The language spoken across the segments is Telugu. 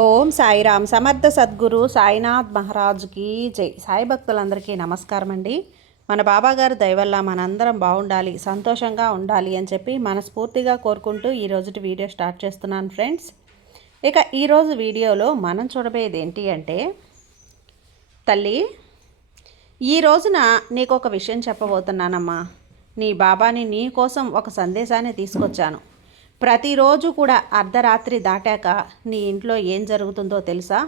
ఓం సాయిరామ్. సమర్థ సద్గురు సాయినాథ్ మహారాజుకి జై. సాయి భక్తులందరికీ నమస్కారం అండి. మన బాబాగారు దయవల్ల మనందరం బాగుండాలి, సంతోషంగా ఉండాలి అని చెప్పి మనస్ఫూర్తిగా కోరుకుంటూ ఈరోజు వీడియో స్టార్ట్ చేస్తున్నాను ఫ్రెండ్స్. ఇక ఈరోజు వీడియోలో మనం చూడబోయేది ఏంటి అంటే, తల్లి ఈ రోజున నీకు ఒక విషయం చెప్పబోతున్నానమ్మా. నీ బాబాని నీ కోసం ఒక సందేశాన్ని తీసుకొచ్చాను. ప్రతిరోజు కూడా అర్ధరాత్రి దాటాక నీ ఇంట్లో ఏం జరుగుతుందో తెలుసా?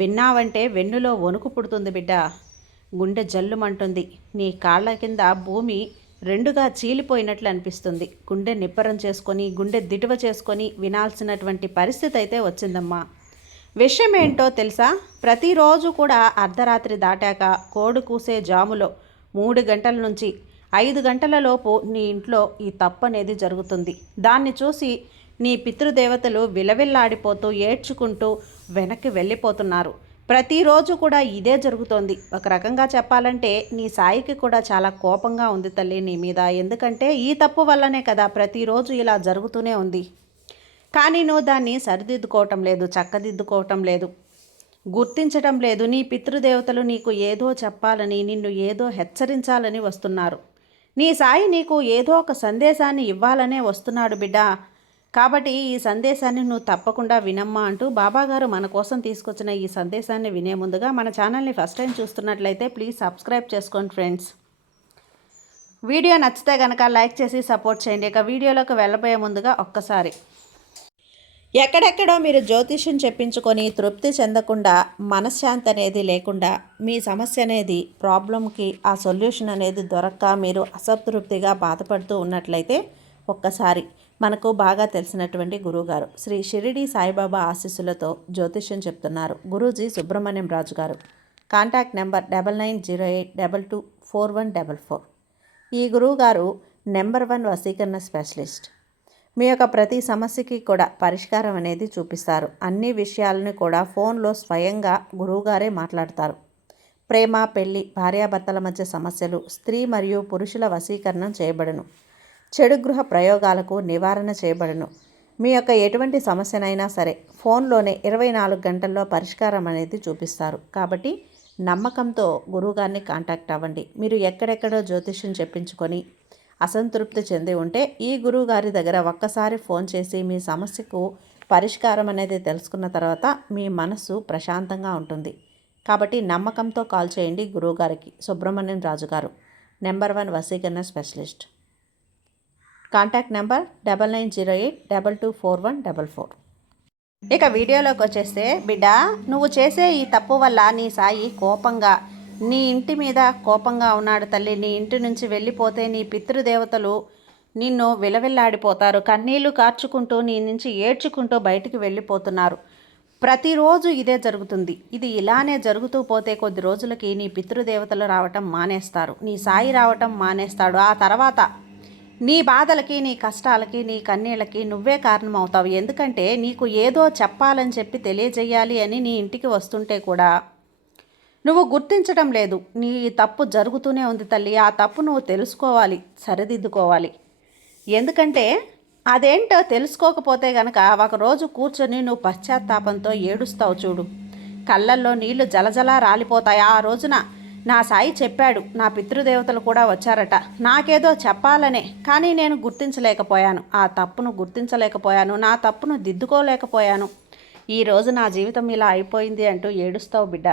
విన్నావంటే వెన్నులో వణుకు పుడుతుంది బిడ్డ. గుండె జల్లుమంటుంది. నీ కాళ్ళ కింద భూమి రెండుగా చీలిపోయినట్లు అనిపిస్తుంది. గుండె నిప్పరం చేసుకొని, గుండె దిటువ చేసుకొని వినాల్సినటువంటి పరిస్థితి అయితే వచ్చిందమ్మా. విషయం ఏంటో తెలుసా? ప్రతిరోజు కూడా అర్ధరాత్రి దాటాక కోడి కూసే జాములో 3 గంటల నుంచి 5 గంటలలోపు నీ ఇంట్లో ఈ తప్పు అనేది జరుగుతుంది. దాన్ని చూసి నీ పితృదేవతలు విలవిల్లాడిపోతూ ఏడ్చుకుంటూ వెనక్కి వెళ్ళిపోతున్నారు. ప్రతిరోజు కూడా ఇదే జరుగుతోంది. ఒక రకంగా చెప్పాలంటే నీ సాయికి కూడా చాలా కోపంగా ఉంది తల్లి నీ మీద. ఎందుకంటే ఈ తప్పు వల్లనే కదా ప్రతిరోజు ఇలా జరుగుతూనే ఉంది. కానీ నువ్వు దాన్ని సరిదిద్దుకోవటం లేదు, చక్కదిద్దుకోవటం లేదు, గుర్తించటం లేదు. నీ పితృదేవతలు నీకు ఏదో చెప్పాలని, నిన్ను ఏదో హెచ్చరించాలని వస్తున్నారు. నీ సాయి నీకు ఏదో ఒక సందేశాన్ని ఇవ్వాలనే వస్తున్నాడు బిడ్డ. కాబట్టి ఈ సందేశాన్ని నువ్వు తప్పకుండా వినమ్మా అంటూ బాబాగారు మన కోసం తీసుకొచ్చిన ఈ సందేశాన్ని వినే ముందుగా మన ఛానల్ని ఫస్ట్ టైం చూస్తున్నట్లయితే ప్లీజ్ సబ్స్క్రైబ్ చేసుకోండి ఫ్రెండ్స్. వీడియో నచ్చితే కనుక లైక్ చేసి సపోర్ట్ చేయండి. ఇక వీడియోలోకి వెళ్ళబోయే ముందుగా ఒక్కసారి, ఎక్కడెక్కడో మీరు జ్యోతిష్యం చెప్పించుకొని తృప్తి చెందకుండా, మనశ్శాంతి అనేది లేకుండా, మీ సమస్య అనేది ప్రాబ్లంకి ఆ సొల్యూషన్ అనేది దొరక్క మీరు అసంతృప్తిగా బాధపడుతూ ఉన్నట్లయితే ఒక్కసారి మనకు బాగా తెలిసినటువంటి గురువుగారు శ్రీ షిరిడి సాయిబాబా ఆశీస్సులతో జ్యోతిష్యం చెప్తున్నారు గురూజీ సుబ్రహ్మణ్యం రాజు గారు. Contact number 9908224144. ఈ గురువుగారు నెంబర్ 1 వశీకరణ స్పెషలిస్ట్. మీ యొక్క ప్రతి సమస్యకి కూడా పరిష్కారం అనేది చూపిస్తారు. అన్ని విషయాలను కూడా ఫోన్లో స్వయంగా గురువుగారే మాట్లాడతారు. ప్రేమ, పెళ్లి, భార్యాభర్తల మధ్య సమస్యలు, స్త్రీ మరియు పురుషుల వశీకరణం చేయబడును. చెడు గృహ ప్రయోగాలకు నివారణ చేయబడును. మీ యొక్క ఎటువంటి సమస్యనైనా సరే ఫోన్లోనే 24 గంటల్లో పరిష్కారం అనేది చూపిస్తారు. కాబట్టి నమ్మకంతో గురువుగారిని కాంటాక్ట్ అవ్వండి. మీరు ఎక్కడెక్కడో జ్యోతిష్యం చెప్పించుకొని అసంతృప్తి చెంది ఉంటే ఈ గురువు గారి దగ్గర ఒక్కసారి ఫోన్ చేసి మీ సమస్యకు పరిష్కారం అనేది తెలుసుకున్న తర్వాత మీ మనసు ప్రశాంతంగా ఉంటుంది. కాబట్టి నమ్మకంతో కాల్ చేయండి గురువుగారికి. సుబ్రహ్మణ్యం రాజు గారు, నెంబర్ 1 వశీకరణ స్పెషలిస్ట్. Contact number 9908224144. ఇక వీడియోలోకి వచ్చేస్తే, బిడ్డ నువ్వు చేసే ఈ తప్పు వల్ల నీ సాయి కోపంగా నీ ఇంటి మీద కోపంగా ఉన్నాడు తల్లి. నీ ఇంటి నుంచి వెళ్ళిపోతే నీ పితృదేవతలు నిన్ను విలవిల్లాడిపోతారు. కన్నీళ్లు కార్చుకుంటూ నీ నుంచి ఏడ్చుకుంటూ బయటికి వెళ్ళిపోతున్నారు. ప్రతిరోజు ఇదే జరుగుతుంది. ఇది ఇలానే జరుగుతూ పోతే కొద్ది రోజులకి నీ పితృదేవతలు రావటం మానేస్తారు, నీ సాయి రావటం మానేస్తాడు. ఆ తర్వాత నీ బాధలకి, నీ కష్టాలకి, నీ కన్నీళ్ళకి నువ్వే కారణం అవుతావు. ఎందుకంటే నీకు ఏదో చెప్పాలని చెప్పి తెలియజేయాలి అని నీ ఇంటికి వస్తుంటే కూడా నువ్వు గుర్తించడం లేదు. నీ తప్పు జరుగుతూనే ఉంది తల్లి. ఆ తప్పు నువ్వు తెలుసుకోవాలి, సరిదిద్దుకోవాలి. ఎందుకంటే అదేంటో తెలుసుకోకపోతే గనక ఒకరోజు కూర్చొని నువ్వు పశ్చాత్తాపంతో ఏడుస్తావు చూడు. కళ్ళల్లో నీళ్లు జలజలా రాలిపోతాయి. ఆ రోజున నా సాయి చెప్పాడు, నా పితృదేవతలు కూడా వచ్చారట, నాకేదో చెప్పాలనే, కానీ నేను గుర్తించలేకపోయాను. ఆ తప్పును గుర్తించలేకపోయాను, నా తప్పును దిద్దుకోలేకపోయాను. ఈరోజు నా జీవితం ఇలా అయిపోయింది అంటూ ఏడుస్తావు బిడ్డ.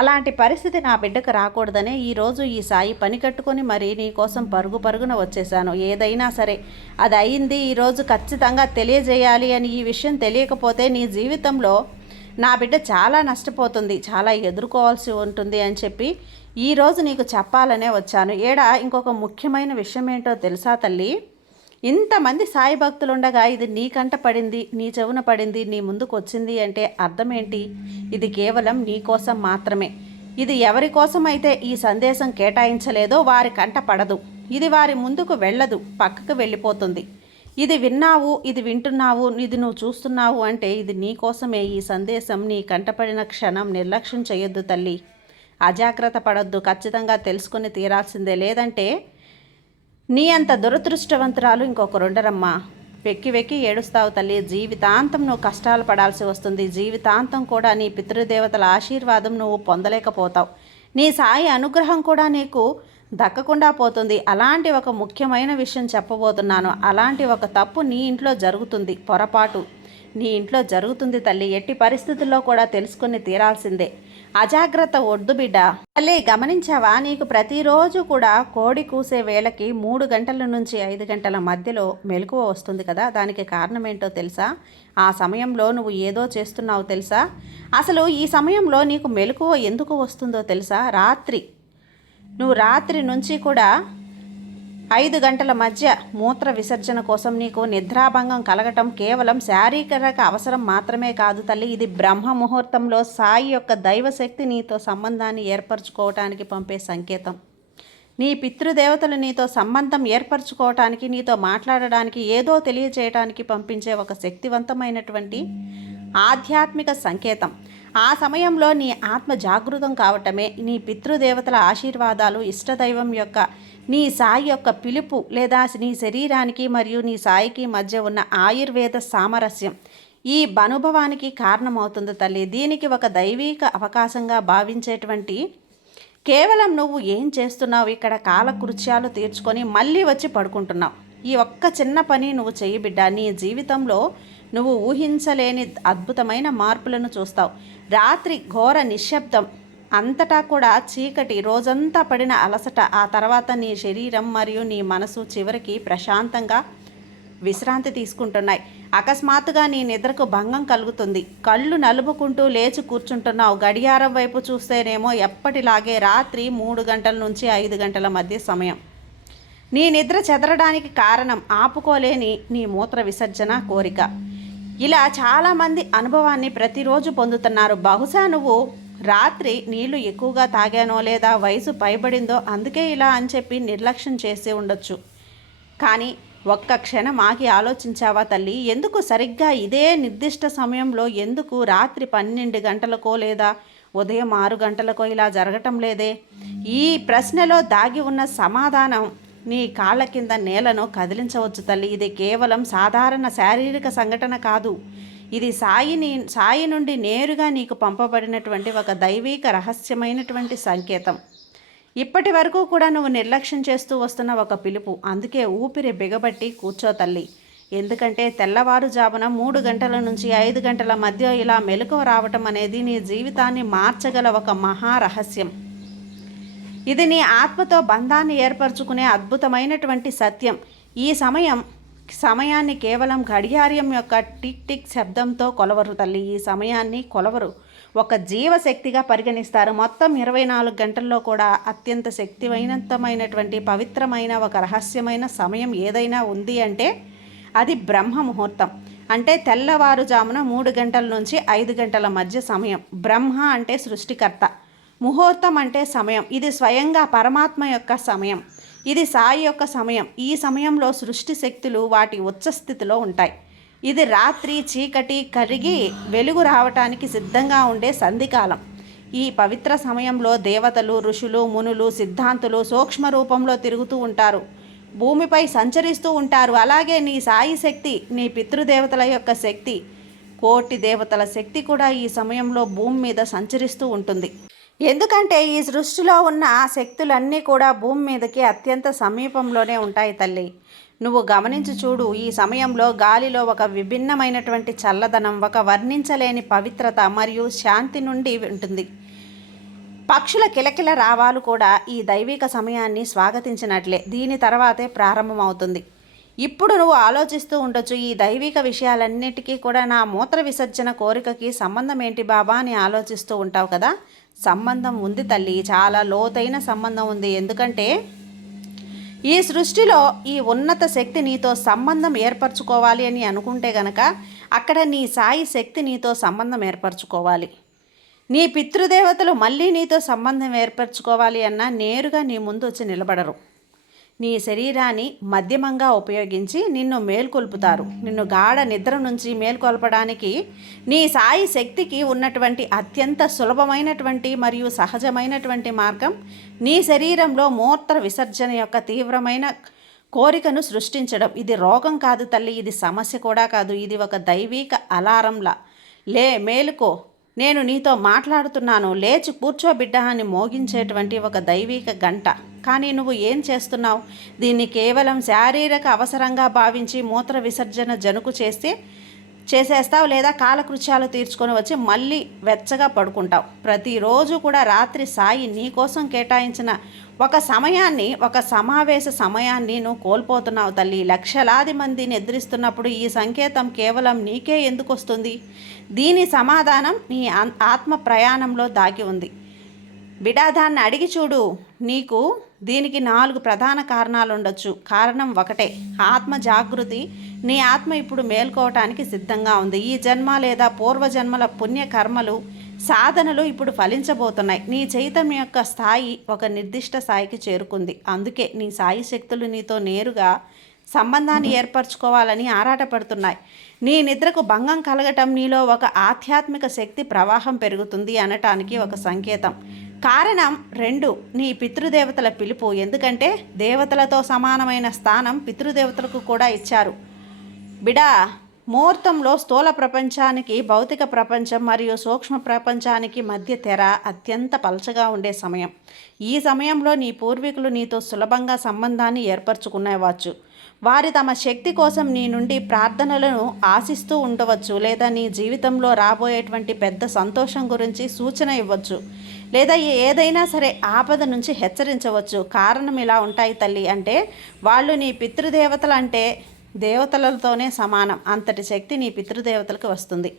అలాంటి పరిస్థితి నా బిడ్డకు రాకూడదనే ఈరోజు ఈ సాయి పని కట్టుకొని మరి నీ కోసం పరుగున వచ్చేసాను. ఏదైనా సరే అది అయింది, ఈరోజు ఖచ్చితంగా తెలియజేయాలి అని. ఈ విషయం తెలియకపోతే నీ జీవితంలో నా బిడ్డ చాలా నష్టపోతుంది, చాలా ఎదుర్కోవాల్సి ఉంటుంది అని చెప్పి ఈరోజు నీకు చెప్పాలనే వచ్చాను. ఇంకొక ముఖ్యమైన విషయం ఏంటో తెలుసా తల్లి? ఇంతమంది సాయి భక్తులుండగా ఇది నీ కంట పడింది, నీ చెవున పడింది, నీ ముందుకు వచ్చింది అంటే అర్థం ఏంటి? ఇది కేవలం నీ కోసం మాత్రమే. ఇది ఎవరి కోసమైతే ఈ సందేశం కేటాయించలేదో వారి కంట పడదు. ఇది వారి ముందుకు వెళ్ళదు, పక్కకు వెళ్ళిపోతుంది. ఇది విన్నావు, ఇది వింటున్నావు, ఇది నువ్వు చూస్తున్నావు అంటే ఇది నీ కోసమే. ఈ సందేశం నీ కంటపడిన క్షణం నిర్లక్ష్యం చేయొద్దు తల్లి. అజాగ్రత్త పడొద్దు, ఖచ్చితంగా తెలుసుకుని తీరాల్సిందే. లేదంటే నీ అంత దురదృష్టవంతురాలు ఇంకొకరుండరమ్మా. వెక్కి వెక్కి ఏడుస్తావు తల్లి. జీవితాంతం నువ్వు కష్టాలు పడాల్సి వస్తుంది. జీవితాంతం కూడా నీ పితృదేవతల ఆశీర్వాదం నువ్వు పొందలేకపోతావు. నీ సాయి అనుగ్రహం కూడా నీకు దక్కకుండా పోతుంది. అలాంటి ఒక ముఖ్యమైన విషయం చెప్పబోతున్నాను. అలాంటి ఒక తప్పు నీ ఇంట్లో జరుగుతుంది, పొరపాటు నీ ఇంట్లో జరుగుతుంది తల్లి. ఎట్టి పరిస్థితుల్లో కూడా తెలుసుకుని తీరాల్సిందే. అజాగ్రత్త వద్దు బిడ్డ. తల్లి గమనించావా, నీకు ప్రతిరోజు కూడా కోడి కూసే వేళకి 3 గంటల నుంచి 5 గంటల మధ్యలో మెలకువ వస్తుంది కదా. దానికి కారణం ఏంటో తెలుసా? ఆ సమయంలో నువ్వు ఏదో చేస్తున్నావు తెలుసా? అసలు ఈ సమయంలో నీకు మెలకువ ఎందుకు వస్తుందో తెలుసా? నువ్వు రాత్రి నుంచి కూడా 5 గంటల మధ్య మూత్ర విసర్జన కోసం నీకు నిద్రాభంగం కలగటం కేవలం శారీరక అవసరం మాత్రమే కాదు తల్లి. ఇది బ్రహ్మ ముహూర్తంలో సాయి యొక్క దైవశక్తి నీతో సంబంధాన్ని ఏర్పరచుకోవటానికి పంపే సంకేతం. నీ పితృదేవతలు నీతో సంబంధం ఏర్పరచుకోవటానికి, నీతో మాట్లాడడానికి, ఏదో తెలియచేయటానికి పంపించే ఒక శక్తివంతమైనటువంటి ఆధ్యాత్మిక సంకేతం. ఆ సమయంలో నీ ఆత్మ జాగృతం కావటమే నీ పితృదేవతల ఆశీర్వాదాలు, ఇష్టదైవం యొక్క, నీ సాయి యొక్క పిలుపు, లేదా నీ శరీరానికి మరియు నీ సాయికి మధ్య ఉన్న ఆయుర్వేద సామరస్యం ఈ అనుభవానికి కారణమవుతుంది తల్లి. దీనికి ఒక దైవిక అవకాశంగా భావించేటువంటి, కేవలం నువ్వు ఏం చేస్తున్నావు, ఇక్కడ కాలకృత్యాలు తీర్చుకొని మళ్ళీ వచ్చి పడుకుంటున్నావు. ఈ ఒక్క చిన్న పని నువ్వు చెయ్యి బిడ్డ. నీ జీవితంలో నువ్వు ఊహించలేని అద్భుతమైన మార్పులను చూస్తావు. రాత్రి ఘోర నిశ్శబ్దం, అంతటా కూడా చీకటి, రోజంతా పడిన అలసట, ఆ తర్వాత నీ శరీరం మరియు నీ మనసు చివరికి ప్రశాంతంగా విశ్రాంతి తీసుకుంటున్నాయి. అకస్మాత్తుగా నీ నిద్రకు భంగం కలుగుతుంది. కళ్ళు నలుపుకుంటూ లేచి కూర్చుంటున్నావు. గడియారం వైపు చూస్తేనేమో ఎప్పటిలాగే రాత్రి 3 గంటల నుంచి 5 గంటల మధ్య సమయం. నీ నిద్ర చెదరడానికి కారణం ఆపుకోలేని నీ మూత్ర విసర్జన కోరిక. ఇలా చాలామంది అనుభవాన్ని ప్రతిరోజు పొందుతున్నారు. బహుశా నువ్వు రాత్రి నీళ్లు ఎక్కువగా తాగానో, లేదా వయసు పైబడిందో అందుకే ఇలా అని చెప్పి నిర్లక్ష్యం చేసి ఉండొచ్చు. కానీ ఒక్క క్షణం ఆగి ఆలోచించావా తల్లి? ఎందుకు సరిగ్గా ఇదే నిర్దిష్ట సమయంలో, ఎందుకు రాత్రి 12 గంటలకో లేదా ఉదయం 6 గంటలకో ఇలా జరగటం లేదే? ఈ ప్రశ్నలో దాగి ఉన్న సమాధానం నీ కాళ్ళ కింద నేలను కదిలించవచ్చు తల్లి. ఇది కేవలం సాధారణ శారీరక సంఘటన కాదు. ఇది సాయి నుండి నేరుగా నీకు పంపబడినటువంటి ఒక దైవిక రహస్యమైనటువంటి సంకేతం. ఇప్పటి వరకు కూడా నువ్వు నిర్లక్ష్యం చేస్తూ వస్తున్న ఒక పిలుపు. అందుకే ఊపిరి బిగబట్టి కూర్చో తల్లి. ఎందుకంటే తెల్లవారుజామున 3 గంటల నుంచి 5 గంటల మధ్య ఇలా మెలకువ రావటం అనేది నీ జీవితాన్ని మార్చగల ఒక మహారహస్యం. ఇది నీ ఆత్మతో బంధాన్ని ఏర్పరచుకునే అద్భుతమైనటువంటి సత్యం. ఈ సమయాన్ని కేవలం గడియారం యొక్క టిక్ టిక్ శబ్దంతో కొలవరు తల్లి. ఈ సమయాన్ని కొలవరు, ఒక జీవశక్తిగా పరిగణిస్తారు. మొత్తం 24 గంటల్లో కూడా అత్యంత శక్తివంతమైనటువంటి పవిత్రమైన ఒక రహస్యమైన సమయం ఏదైనా ఉంది అంటే అది బ్రహ్మ ముహూర్తం. అంటే తెల్లవారుజామున 3 గంటల నుంచి 5 గంటల మధ్య సమయం. బ్రహ్మ అంటే సృష్టికర్త, ముహూర్తం అంటే సమయం. ఇది స్వయంగా పరమాత్మ యొక్క సమయం. ఇది సాయి యొక్క సమయం. ఈ సమయంలో సృష్టి శక్తులు వాటి ఉచ్చస్థితిలో ఉంటాయి. ఇది రాత్రి చీకటి కరిగి వెలుగు రావటానికి సిద్ధంగా ఉండే సంధికాలం. ఈ పవిత్ర సమయంలో దేవతలు, ఋషులు, మునులు, సిద్ధాంతులు సూక్ష్మ రూపంలో తిరుగుతూ ఉంటారు, భూమిపై సంచరిస్తూ ఉంటారు. అలాగే నీ సాయి శక్తి, నీ పితృదేవతల యొక్క శక్తి, కోటి దేవతల శక్తి కూడా ఈ సమయంలో భూమి మీద సంచరిస్తూ ఉంటుంది. ఎందుకంటే ఈ సృష్టిలో ఉన్న శక్తులన్నీ కూడా భూమి మీదకి అత్యంత సమీపంలోనే ఉంటాయి తల్లి. నువ్వు గమనించి చూడు. ఈ సమయంలో గాలిలో ఒక విభిన్నమైనటువంటి చల్లదనం, ఒక వర్ణించలేని పవిత్రత మరియు శాంతి నుండి ఉంటుంది. పక్షుల కిలకిల రావాలు కూడా ఈ దైవిక సమయాన్ని స్వాగతించినట్లే. దీని తర్వాతే ప్రారంభమవుతుంది. ఇప్పుడు నువ్వు ఆలోచిస్తూ ఉండొచ్చు, ఈ దైవిక విషయాలన్నిటికీ కూడా నా మూత్ర విసర్జన కోరికకి సంబంధం ఏంటి బాబా అని ఆలోచిస్తూ ఉంటావు కదా. సంబంధం ఉంది తల్లి, చాలా లోతైన సంబంధం ఉంది. ఎందుకంటే ఈ సృష్టిలో ఈ ఉన్నత శక్తి నీతో సంబంధం ఏర్పరచుకోవాలి అని అనుకుంటే గనక అక్కడ నీ సాయి శక్తి నీతో సంబంధం ఏర్పరచుకోవాలి. నీ పితృదేవతలు మళ్ళీ నీతో సంబంధం ఏర్పరచుకోవాలి అన్నా నేరుగా నీ ముందు వచ్చి నిలబడరు. నీ శరీరాన్ని మధ్యమంగా ఉపయోగించి నిన్ను మేల్కొల్పుతారు. నిన్ను గాఢ నిద్ర నుంచి మేల్కొల్పడానికి నీ సాయి శక్తికి ఉన్నటువంటి అత్యంత సులభమైనటువంటి మరియు సహజమైనటువంటి మార్గం నీ శరీరంలో మూత్ర విసర్జన యొక్క తీవ్రమైన కోరికను సృష్టించడం. ఇది రోగం కాదు తల్లి, ఇది సమస్య కూడా కాదు, ఇది ఒక దైవిక అలారంలా. మేలుకో, నేను నీతో మాట్లాడుతున్నాను, లేచి కూర్చో బిడ్డ అని మోగించేటువంటి ఒక దైవిక గంట. కానీ నువ్వు ఏం చేస్తున్నావు? దీన్ని కేవలం శారీరక అవసరంగా భావించి మూత్ర విసర్జన జనుకు చేసేస్తావు, లేదా కాలకృత్యాలు తీర్చుకొని వచ్చి మళ్ళీ వెచ్చగా పడుకుంటావు. ప్రతిరోజు కూడా రాత్రి సాయి నీ కోసం కేటాయించిన ఒక సమయాన్ని, ఒక సమావేశ సమయాన్ని నువ్వు కోల్పోతున్నావు తల్లి. లక్షలాది మందిని ఎదిరిస్తున్నప్పుడు ఈ సంకేతం కేవలం నీకే ఎందుకు వస్తుంది? దీని సమాధానం నీ ఆత్మ ప్రయాణంలో దాగి ఉంది బిడా. దాన్ని అడిగి చూడు. నీకు దీనికి 4 ప్రధాన కారణాలు ఉండొచ్చు. కారణం ఒకటే, ఆత్మ జాగృతి. నీ ఆత్మ ఇప్పుడు మేల్కోవటానికి సిద్ధంగా ఉంది. ఈ జన్మ లేదా పూర్వజన్మల పుణ్యకర్మలు, సాధనలు ఇప్పుడు ఫలించబోతున్నాయి. నీ చైతన్యం యొక్క స్థాయి ఒక నిర్దిష్ట స్థాయికి చేరుకుంది. అందుకే నీ సాయి శక్తులు నీతో నేరుగా సంబంధాన్ని ఏర్పరచుకోవాలని ఆరాటపడుతున్నాయి. నీ నిద్రకు భంగం కలగటం నీలో ఒక ఆధ్యాత్మిక శక్తి ప్రవాహం పెరుగుతుంది అనటానికి ఒక సంకేతం. కారణం 2, నీ పితృదేవతల పిలుపు. ఎందుకంటే దేవతలతో సమానమైన స్థానం పితృదేవతలకు కూడా ఇచ్చారు బిడా. ముహూర్తంలో స్థూల ప్రపంచానికి, భౌతిక ప్రపంచం మరియు సూక్ష్మ ప్రపంచానికి మధ్య తెర అత్యంత పలచగా ఉండే సమయం. ఈ సమయంలో నీ పూర్వీకులు నీతో సులభంగా సంబంధాన్ని ఏర్పరచుకునేవచ్చు. వారి తమ శక్తి కోసం నీ నుండి ప్రార్థనలను ఆశిస్తూ ఉండవచ్చు, లేదా నీ జీవితంలో రాబోయేటువంటి పెద్ద సంతోషం గురించి సూచన ఇవ్వచ్చు, లేదా ఏదైనా సరే ఆపద నుంచి హెచ్చరించవచ్చు. కారణం ఇలా ఉంటాయి తల్లి. అంటే వాళ్ళు నీ పితృదేవతలు అంటే దేవతలతోనే సమానం. అంతటి శక్తి నీ పితృదేవతలకు వస్తుంది.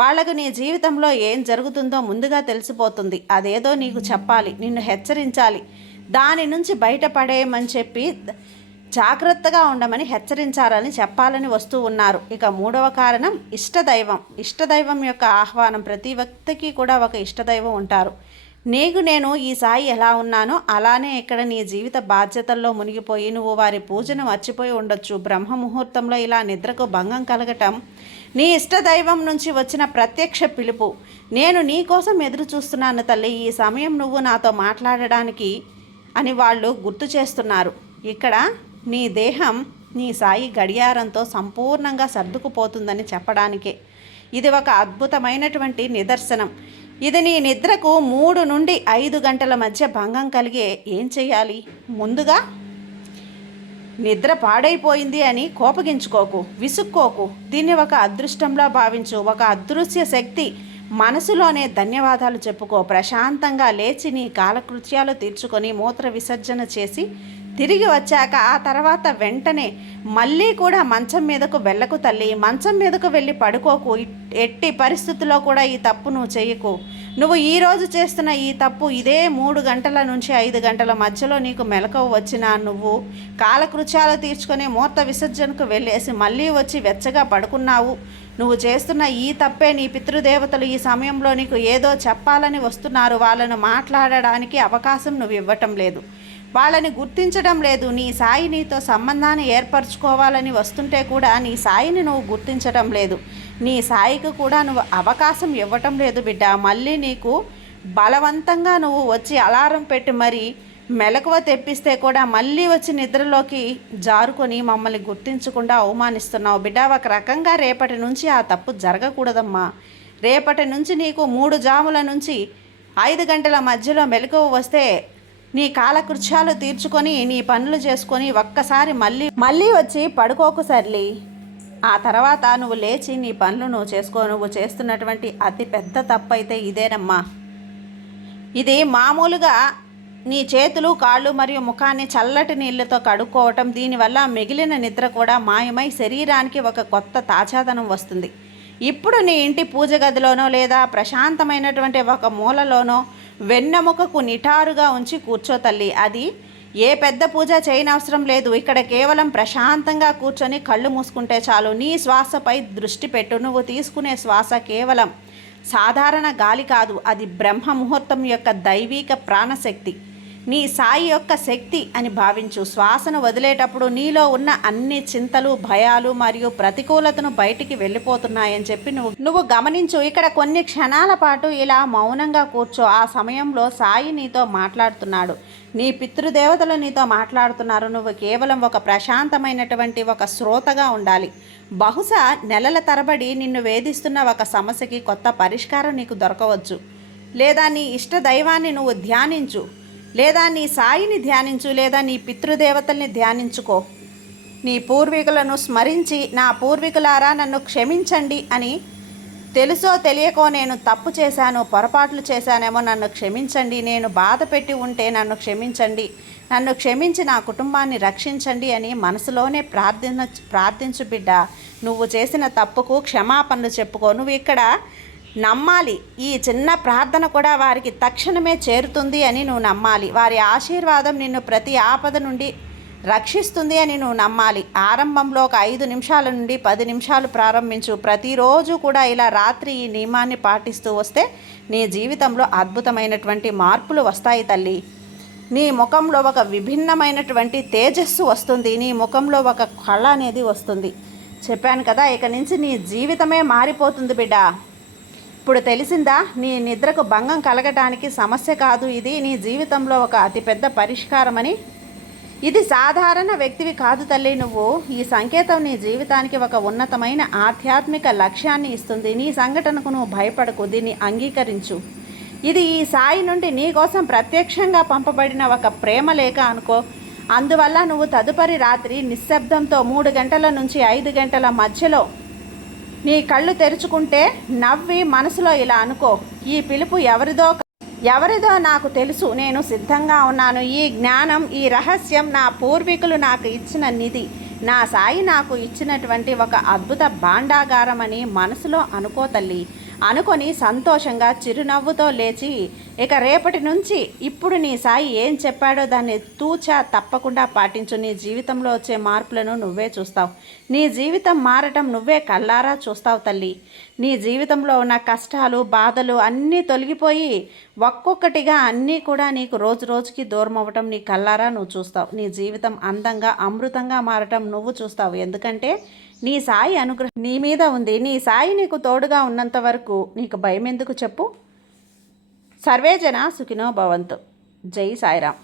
వాళ్లకు నీ జీవితంలో ఏం జరుగుతుందో ముందుగా తెలిసిపోతుంది. అదేదో నీకు చెప్పాలి, నిన్ను హెచ్చరించాలి, దాని నుంచి బయటపడేయమని చెప్పి జాగ్రత్తగా ఉండమని హెచ్చరించాలని చెప్పాలని వస్తూ ఉన్నారు. ఇక 3వ కారణం ఇష్టదైవం. ఇష్టదైవం యొక్క ఆహ్వానం. ప్రతి వ్యక్తికి కూడా ఒక ఇష్టదైవం ఉంటారు. నేను ఈ సాయి ఎలా ఉన్నానో అలానే ఇక్కడ నీ జీవిత బాధ్యతల్లో మునిగిపోయి నువ్వు వారి పూజను మర్చిపోయి ఉండొచ్చు. బ్రహ్మ ముహూర్తంలో ఇలా నిద్రకు భంగం కలగటం నీ ఇష్టదైవం నుంచి వచ్చిన ప్రత్యక్ష పిలుపు. నేను నీ కోసం ఎదురు చూస్తున్నాను తల్లి, ఈ సమయం నువ్వు నాతో మాట్లాడడానికి అని వాళ్ళు గుర్తు చేస్తున్నారు. ఇక్కడ నీ దేహం నీ సాయి గడియారంతో సంపూర్ణంగా సర్దుకుపోతుందని చెప్పడానికే ఇది ఒక అద్భుతమైనటువంటి నిదర్శనం. ఇది నీ నిద్రకు 3 నుండి 5 గంటల మధ్య భంగం కలిగే ఏం చేయాలి? ముందుగా నిద్ర పాడైపోయింది అని కోపగించుకోకు, విసుక్కోకు. దీన్ని ఒక అదృష్టంలా భావించు, ఒక అదృశ్య శక్తి. మనసులోనే ధన్యవాదాలు చెప్పుకో. ప్రశాంతంగా లేచి నీ కాలకృత్యాలు తీర్చుకొని మూత్ర విసర్జన చేసి తిరిగి వచ్చాక ఆ తర్వాత వెంటనే మళ్ళీ కూడా మంచం మీదకు వెళ్ళకు తల్లి. మంచం మీదకు వెళ్ళి పడుకోకు. ఎట్టి పరిస్థితుల్లో కూడా ఈ తప్పు నువ్వు చేయకు. నువ్వు ఈరోజు చేస్తున్న ఈ తప్పు ఇదే 3 గంటల నుంచి 5 గంటల మధ్యలో నీకు మెలకువ వచ్చినా నువ్వు కాలకృత్యాలు తీర్చుకొని మూత్ర విసర్జనకు వెళ్ళేసి మళ్ళీ వచ్చి వెచ్చగా పడుకున్నావు. నువ్వు చేస్తున్న ఈ తప్పే. నీ పితృదేవతలు ఈ సమయంలో నీకు ఏదో చెప్పాలని వస్తున్నారు. వాళ్ళను మాట్లాడడానికి అవకాశం నువ్వు ఇవ్వటం లేదు, వాళ్ళని గుర్తించడం లేదు. నీ సాయి నీతో సంబంధాన్ని ఏర్పరచుకోవాలని వస్తుంటే కూడా నీ సాయిని నువ్వు గుర్తించడం లేదు. నీ సాయికి కూడా నువ్వు అవకాశం ఇవ్వటం లేదు బిడ్డ. మళ్ళీ నీకు బలవంతంగా నువ్వు వచ్చి అలారం పెట్టి మరి మెలకువ తెప్పిస్తే కూడా మళ్ళీ వచ్చి నిద్రలోకి జారుకొని మమ్మల్ని గుర్తించకుండా అవమానిస్తున్నావు బిడ్డ. ఒక రకంగా రేపటి నుంచి ఆ తప్పు జరగకూడదమ్మా. రేపటి నుంచి నీకు 3 జాముల నుంచి 5 గంటల మధ్యలో మెలకువ వస్తే నీ కాలకృత్యాలు తీర్చుకొని నీ పనులు చేసుకొని ఒక్కసారి మళ్ళీ వచ్చి పడుకోకు సర్లి. ఆ తర్వాత నువ్వు లేచి నీ పనులు నువ్వు చేసుకో. నువ్వు చేస్తున్నటువంటి అతి పెద్ద తప్పు అయితే ఇదేనమ్మా. ఇది మామూలుగా నీ చేతులు, కాళ్ళు మరియు ముఖాన్ని చల్లటి నీళ్ళతో కడుక్కోవటం. దీనివల్ల మిగిలిన నిద్ర కూడా మాయమై శరీరానికి ఒక కొత్త తాజాదనం వస్తుంది. ఇప్పుడు నీ ఇంటి పూజ గదిలోనో లేదా ప్రశాంతమైనటువంటి ఒక మూలలోనో వెన్నెముకకు నిటారుగా ఉంచి కూర్చో తల్లి. అది ఏ పెద్ద పూజ చేయనవసరం లేదు. ఇక్కడ కేవలం ప్రశాంతంగా కూర్చొని కళ్ళు మూసుకుంటే చాలు. నీ శ్వాసపై దృష్టి పెట్టు. నువ్వు తీసుకునే శ్వాస కేవలం సాధారణ గాలి కాదు, అది బ్రహ్మ ముహూర్తం యొక్క దైవిక ప్రాణశక్తి. నీ సాయి యొక్క శక్తి అని భావించు. శ్వాసను వదిలేటప్పుడు నీలో ఉన్న అన్ని చింతలు, భయాలు మరియు ప్రతికూలతను బయటికి వెళ్ళిపోతున్నాయని చెప్పి నువ్వు గమనించు. ఇక్కడ కొన్ని క్షణాల పాటు ఇలా మౌనంగా కూర్చో. ఆ సమయంలో సాయి నీతో మాట్లాడుతున్నాడు. నీ పితృదేవతలు నీతో మాట్లాడుతున్నారు. నువ్వు కేవలం ఒక ప్రశాంతమైనటువంటి ఒక శ్రోతగా ఉండాలి. బహుశా నెలల తరబడి నిన్ను వేధిస్తున్న ఒక సమస్యకి కొత్త పరిష్కారం నీకు దొరకవచ్చు. లేదా నీ ఇష్ట దైవాన్ని నువ్వు ధ్యానించు, లేదా నీ సాయిని ధ్యానించు, లేదా నీ పితృదేవతల్ని ధ్యానించుకో. నీ పూర్వీకులను స్మరించి, నా పూర్వీకులారా నన్ను క్షమించండి అని, తెలుసో తెలియకో నేను తప్పు చేశాను, పొరపాట్లు చేశానేమో, నన్ను క్షమించండి, నేను బాధ పెట్టి ఉంటే క్షమించండి, నన్ను క్షమించి నా కుటుంబాన్ని రక్షించండి అని మనసులోనే ప్రార్థించు బిడ్డ. నువ్వు చేసిన తప్పుకు క్షమాపణలు చెప్పుకో. నువ్వు ఇక్కడ నమ్మాలి, ఈ చిన్న ప్రార్థన కూడా వారికి తక్షణమే చేరుతుంది అని నువ్వు నమ్మాలి. వారి ఆశీర్వాదం నిన్ను ప్రతి ఆపద నుండి రక్షిస్తుంది అని నువ్వు నమ్మాలి. ఆరంభంలో ఒక 5 నిమిషాల నుండి 10 నిమిషాలు ప్రారంభించు. ప్రతిరోజు కూడా ఇలా రాత్రి ఈ నియమాన్ని పాటిస్తూ వస్తే నీ జీవితంలో అద్భుతమైనటువంటి మార్పులు వస్తాయి తల్లి. నీ ముఖంలో ఒక విభిన్నమైనటువంటి తేజస్సు వస్తుంది. నీ ముఖంలో ఒక కళ అనేది వస్తుంది. చెప్పాను కదా, ఇక నుంచి నీ జీవితమే మారిపోతుంది బిడ్డ. ఇప్పుడు తెలిసిందా? నీ నిద్రకు భంగం కలగటానికి సమస్య కాదు ఇది, నీ జీవితంలో ఒక అతిపెద్ద పరిష్కారమని. ఇది సాధారణ వ్యక్తివి కాదు తల్లి నువ్వు. ఈ సంకేతం నీ జీవితానికి ఒక ఉన్నతమైన ఆధ్యాత్మిక లక్ష్యాన్ని ఇస్తుంది. నీ సంఘటనకు నువ్వు భయపడకు, దీన్ని అంగీకరించు. ఇది ఈ సాయి నుండి నీ కోసం ప్రత్యక్షంగా పంపబడిన ఒక ప్రేమ లేఖ అనుకో. అందువల్ల నువ్వు తదుపరి రాత్రి నిశ్శబ్దంతో 3 గంటల నుంచి 5 గంటల మధ్యలో నీ కళ్ళు తెరుచుకుంటే నవ్వి మనసులో ఇలా అనుకో, ఈ పిలుపు ఎవరిదో నాకు తెలుసు, నేను సిద్ధంగా ఉన్నాను. ఈ జ్ఞానం, ఈ రహస్యం నా పూర్వీకులు నాకు ఇచ్చిన నిధి, నా సాయి నాకు ఇచ్చినటువంటి ఒక అద్భుత భాండాగారం అని మనసులో అనుకో తల్లి. అనుకొని సంతోషంగా చిరునవ్వుతో లేచి, ఇక రేపటి నుంచి ఇప్పుడు నీ సాయి ఏం చెప్పాడో దాన్ని తూచా తప్పకుండా పాటించు. నీ జీవితంలో వచ్చే మార్పులను నువ్వే చూస్తావు. నీ జీవితం మారటం నువ్వే కళ్ళారా చూస్తావు తల్లి. నీ జీవితంలో ఉన్న కష్టాలు, బాధలు అన్నీ తొలగిపోయి ఒక్కొక్కటిగా అన్నీ కూడా నీకు రోజు రోజుకి దూరం అవ్వటం నీ కళ్ళారా నువ్వు చూస్తావు. నీ జీవితం అందంగా, అమృతంగా మారటం నువ్వు చూస్తావు. ఎందుకంటే నీ సాయి అనుగ్రహం నీ మీద ఉంది. నీ సాయి నీకు తోడుగా ఉన్నంత వరకు నీకు భయం ఎందుకు చెప్పు? సర్వేజన సుఖినో భవంతు. జై సాయిరామ్.